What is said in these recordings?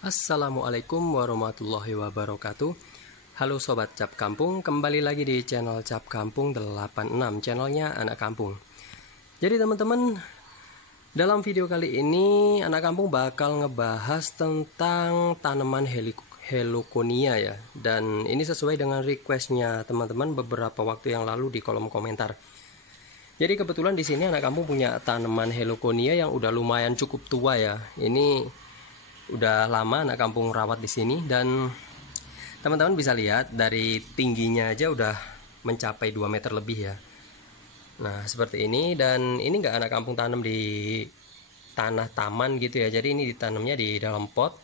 Assalamualaikum warahmatullahi wabarakatuh. Halo Sobat Cap Kampung, kembali lagi di channel Cap Kampung 86, channelnya Anak Kampung. Jadi teman-teman, dalam video kali ini Anak Kampung bakal ngebahas tentang tanaman Heliconiya ya. Dan ini sesuai dengan requestnya teman-teman beberapa waktu yang lalu di kolom komentar. Jadi kebetulan di sini Anak Kampung punya tanaman Heliconiya yang udah lumayan cukup tua ya. Ini udah lama Anak Kampung rawat di sini, dan teman-teman bisa lihat dari tingginya aja udah mencapai 2 meter lebih ya. Nah seperti ini, dan ini nggak Anak Kampung tanam di tanah taman gitu ya, jadi ini ditanamnya di dalam pot.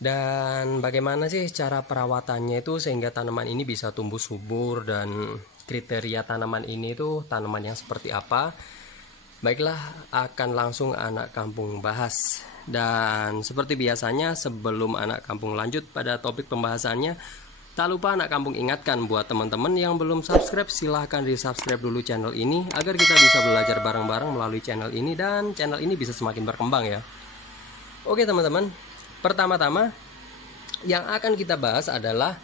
Dan bagaimana sih cara perawatannya itu sehingga tanaman ini bisa tumbuh subur, dan kriteria tanaman ini tuh tanaman yang seperti apa? Baiklah, akan langsung Anak Kampung bahas. Dan seperti biasanya, sebelum Anak Kampung lanjut pada topik pembahasannya, tak lupa Anak Kampung ingatkan buat teman-teman yang belum subscribe, silahkan di subscribe dulu channel ini agar kita bisa belajar bareng-bareng melalui channel ini, dan channel ini bisa semakin berkembang ya. Oke teman-teman, pertama-tama yang akan kita bahas adalah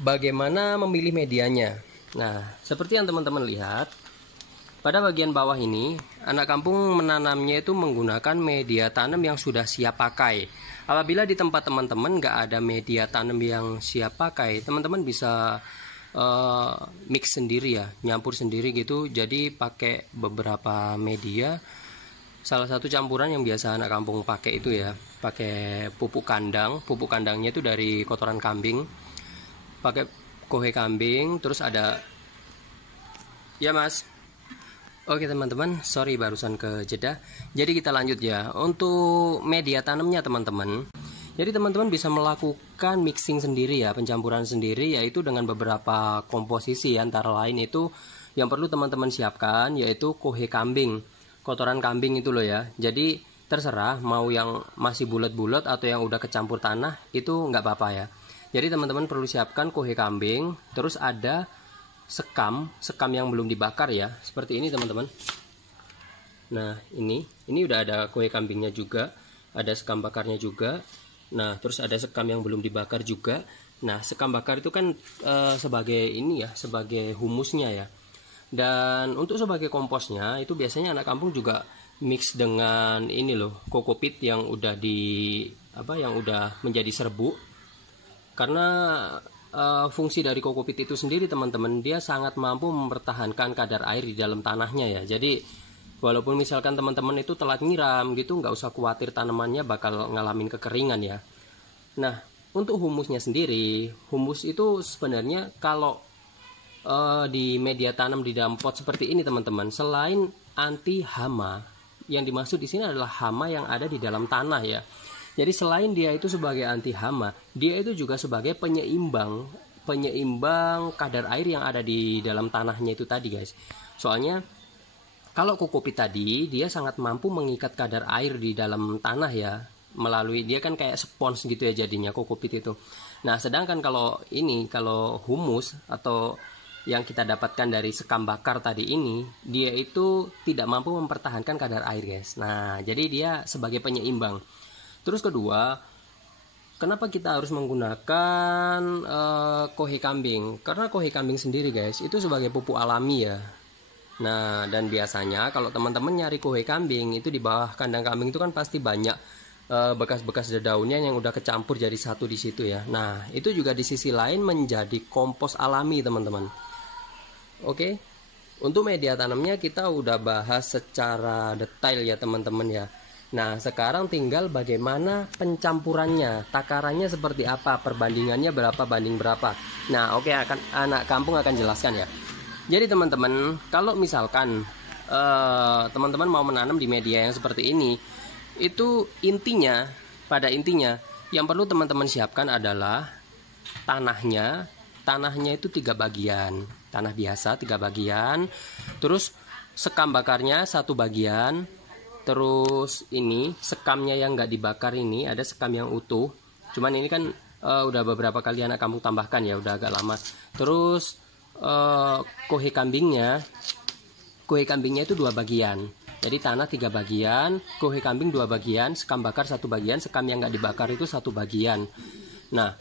bagaimana memilih medianya. Nah, seperti yang teman-teman lihat, pada bagian bawah ini, Anak Kampung menanamnya itu menggunakan media tanam yang sudah siap pakai. Apabila di tempat teman-teman nggak ada media tanam yang siap pakai, teman-teman bisa mix sendiri ya, nyampur sendiri gitu. Jadi pakai beberapa media. Salah satu campuran yang biasa Anak Kampung pakai itu ya, pakai pupuk kandang. Pupuk kandangnya itu dari kotoran kambing. Pakai kohe kambing, terus ada, ya mas. Oke teman-teman, sorry barusan ke jeda. Jadi kita lanjut ya. Untuk media tanamnya teman-teman, jadi teman-teman bisa melakukan mixing sendiri ya, pencampuran sendiri, yaitu dengan beberapa komposisi. Antara lain itu yang perlu teman-teman siapkan yaitu kohe kambing, kotoran kambing itu loh ya. Jadi terserah mau yang masih bulat-bulat atau yang udah kecampur tanah, itu nggak apa-apa ya. Jadi teman-teman perlu siapkan kohe kambing, terus ada sekam yang belum dibakar ya, seperti ini teman-teman. Nah ini udah ada kue kambingnya juga, ada sekam bakarnya juga. Nah terus ada sekam yang belum dibakar juga. Nah sekam bakar itu kan sebagai ini ya, sebagai humusnya ya. Dan untuk sebagai komposnya itu biasanya Anak Kampung juga mix dengan ini loh, kokopit yang udah yang udah menjadi serbuk. Karena fungsi dari kokopit itu sendiri teman-teman, dia sangat mampu mempertahankan kadar air di dalam tanahnya ya. Jadi walaupun misalkan teman-teman itu telat nyiram gitu, nggak usah khawatir tanamannya bakal ngalamin kekeringan ya. Nah untuk humusnya sendiri, humus itu sebenarnya kalau di media tanam di dalam pot seperti ini teman-teman, selain anti hama, yang dimaksud di sini adalah hama yang ada di dalam tanah ya. Jadi selain dia itu sebagai anti hama, dia itu juga sebagai penyeimbang kadar air yang ada di dalam tanahnya itu tadi guys. Soalnya kalau kokopit tadi dia sangat mampu mengikat kadar air di dalam tanah ya, melalui dia kan kayak spons gitu ya jadinya kokopit itu. Nah sedangkan kalau humus atau yang kita dapatkan dari sekam bakar tadi ini, dia itu tidak mampu mempertahankan kadar air guys. Nah jadi dia sebagai penyeimbang. Terus kedua, kenapa kita harus menggunakan kohe kambing? Karena kohe kambing sendiri guys, itu sebagai pupuk alami ya. Nah, dan biasanya kalau teman-teman nyari kohe kambing, itu di bawah kandang kambing itu kan pasti banyak bekas-bekas daunnya yang udah kecampur jadi satu di situ ya. Nah, itu juga di sisi lain menjadi kompos alami teman-teman. Oke, untuk media tanamnya kita udah bahas secara detail ya teman-teman ya. Nah sekarang tinggal bagaimana pencampurannya, takarannya seperti apa, perbandingannya berapa banding berapa. Nah oke, Anak Kampung akan jelaskan ya. Jadi teman-teman, kalau misalkan teman-teman mau menanam di media yang seperti ini, itu pada intinya yang perlu teman-teman siapkan adalah tanahnya itu 3 bagian, tanah biasa 3 bagian, terus sekam bakarnya 1 bagian. Terus ini sekamnya yang nggak dibakar, ini ada sekam yang utuh. Cuman ini kan udah beberapa kali Anak Kampung tambahkan ya, udah agak lama. Terus kohe kambingnya itu 2 bagian. Jadi tanah 3 bagian, kohe kambing 2 bagian, sekam bakar 1 bagian, sekam yang nggak dibakar itu 1 bagian. Nah,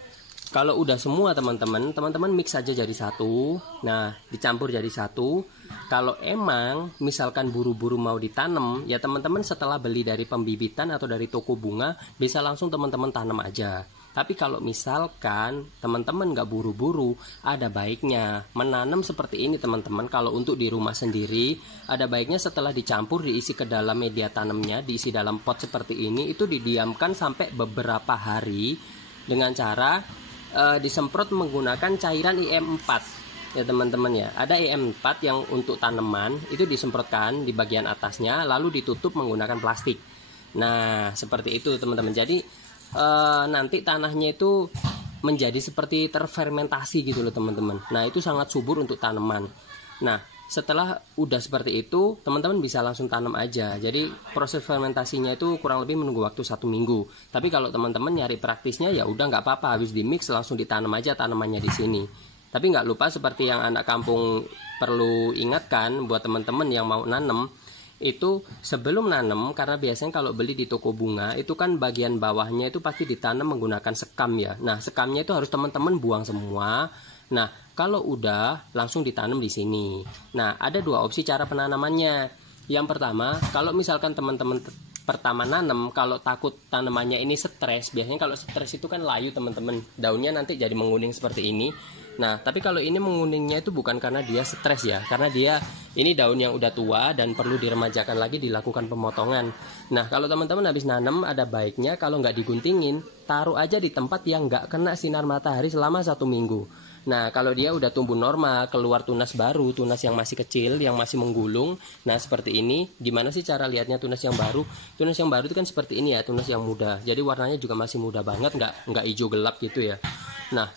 kalau udah semua teman-teman mix aja jadi satu. Nah, dicampur jadi satu. Kalau emang misalkan buru-buru mau ditanam, ya teman-teman setelah beli dari pembibitan atau dari toko bunga, bisa langsung teman-teman tanam aja. Tapi kalau misalkan teman-teman nggak buru-buru, ada baiknya menanam seperti ini teman-teman. Kalau untuk di rumah sendiri, ada baiknya setelah dicampur diisi ke dalam media tanamnya, diisi dalam pot seperti ini, itu didiamkan sampai beberapa hari dengan cara disemprot menggunakan cairan IM4 ya teman-teman ya. Ada IM4 yang untuk tanaman itu disemprotkan di bagian atasnya, lalu ditutup menggunakan plastik. Nah, seperti itu teman-teman. Jadi nanti tanahnya itu menjadi seperti terfermentasi gitu loh teman-teman. Nah, itu sangat subur untuk tanaman. Nah, setelah udah seperti itu, teman-teman bisa langsung tanam aja. Jadi proses fermentasinya itu kurang lebih menunggu waktu 1 minggu. Tapi kalau teman-teman nyari praktisnya, ya udah nggak apa-apa, habis di mix langsung ditanam aja tanamannya di sini. Tapi nggak lupa seperti yang anak kampung perlu ingatkan buat teman-teman yang mau nanam, itu sebelum nanam, karena biasanya kalau beli di toko bunga itu kan bagian bawahnya itu pasti ditanam menggunakan sekam ya. Nah, sekamnya itu harus teman-teman buang semua. Nah, kalau udah langsung ditanam di sini. Nah, ada 2 opsi cara penanamannya. Yang pertama, kalau misalkan teman-teman pertama nanam, kalau takut tanamannya ini stres, biasanya kalau stres itu kan layu teman-teman, daunnya nanti jadi menguning seperti ini. Nah, tapi kalau ini menguningnya itu bukan karena dia stres ya, karena dia ini daun yang udah tua dan perlu diremajakan lagi, dilakukan pemotongan. Nah, kalau teman-teman habis nanam, ada baiknya kalau nggak diguntingin, taruh aja di tempat yang nggak kena sinar matahari selama 1 minggu. Nah, kalau dia udah tumbuh normal, keluar tunas baru, tunas yang masih kecil, yang masih menggulung. Nah, seperti ini. Gimana sih cara lihatnya tunas yang baru? Tunas yang baru itu kan seperti ini ya, tunas yang muda. Jadi warnanya juga masih muda banget, nggak hijau gelap gitu ya. Nah,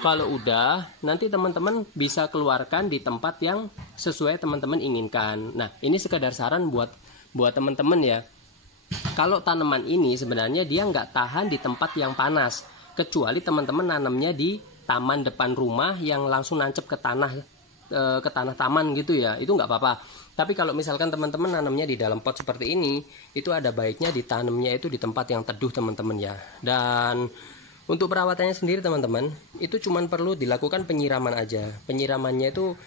kalau udah, nanti teman-teman bisa keluarkan di tempat yang sesuai teman-teman inginkan. Nah, ini sekedar saran buat teman-teman ya. Kalau tanaman ini sebenarnya dia nggak tahan di tempat yang panas, kecuali teman-teman nanamnya di taman depan rumah yang langsung nancep ke tanah taman gitu ya, itu nggak apa-apa. Tapi kalau misalkan teman-teman nanamnya di dalam pot seperti ini, itu ada baiknya ditanamnya itu di tempat yang teduh teman-teman ya. Dan untuk perawatannya sendiri teman-teman, itu cuman perlu dilakukan penyiraman aja. Penyiramannya itu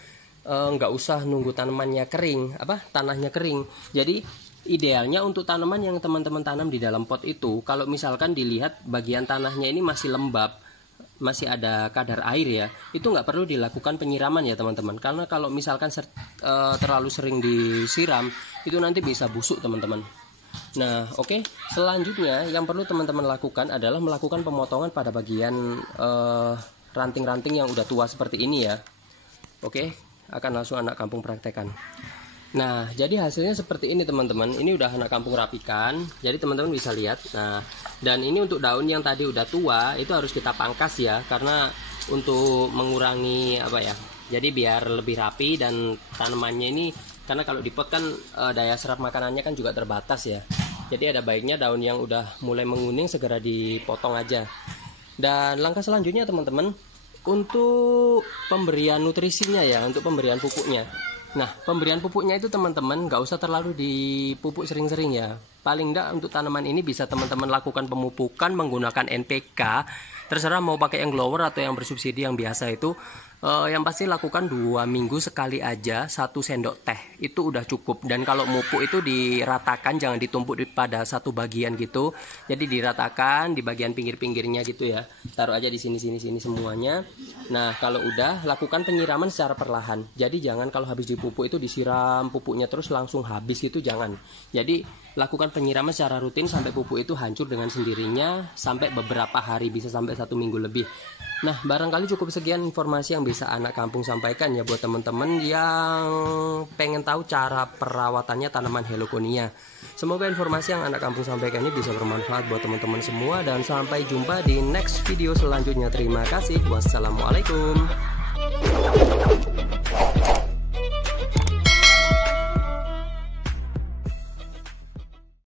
nggak usah nunggu tanamannya kering, tanahnya kering. Jadi idealnya untuk tanaman yang teman-teman tanam di dalam pot itu, kalau misalkan dilihat bagian tanahnya ini masih lembab, masih ada kadar air ya, itu nggak perlu dilakukan penyiraman ya teman-teman. Karena kalau misalkan terlalu sering disiram, itu nanti bisa busuk teman-teman. Nah, oke. Selanjutnya yang perlu teman-teman lakukan adalah melakukan pemotongan pada bagian ranting-ranting yang udah tua seperti ini ya. Oke, akan langsung anak kampung praktekan. Nah, jadi hasilnya seperti ini teman-teman. Ini udah anak kampung rapikan. Jadi teman-teman bisa lihat. Nah, dan ini untuk daun yang tadi udah tua, itu harus kita pangkas ya, karena untuk mengurangi jadi biar lebih rapi. Dan tanamannya ini, karena kalau di pot kan daya serap makanannya kan juga terbatas ya. Jadi ada baiknya daun yang udah mulai menguning segera dipotong aja. Dan langkah selanjutnya teman-teman, untuk pemberian nutrisinya ya, untuk pemberian pupuknya. Nah, pemberian pupuknya itu teman-teman nggak usah terlalu dipupuk sering-sering ya. Paling enggak untuk tanaman ini bisa teman-teman lakukan pemupukan menggunakan NPK. Terserah mau pakai yang grower atau yang bersubsidi yang biasa itu. Yang pasti lakukan 2 minggu sekali aja, 1 sendok teh itu udah cukup. Dan kalau mupuk itu diratakan, jangan ditumpuk pada satu bagian gitu. Jadi diratakan di bagian pinggir-pinggirnya gitu ya. Taruh aja di sini semuanya. Nah, kalau udah lakukan penyiraman secara perlahan. Jadi jangan kalau habis dipupuk itu disiram pupuknya terus langsung habis gitu, jangan. Jadi lakukan penyiraman secara rutin sampai pupuk itu hancur dengan sendirinya, sampai beberapa hari, bisa sampai 1 minggu lebih. Nah, barangkali cukup sekian informasi yang bisa anak kampung sampaikan ya buat teman-teman yang pengen tahu cara perawatannya tanaman Heloconia. Semoga informasi yang anak kampung sampaikan ini bisa bermanfaat buat teman-teman semua, dan sampai jumpa di next video selanjutnya. Terima kasih. Wassalamualaikum.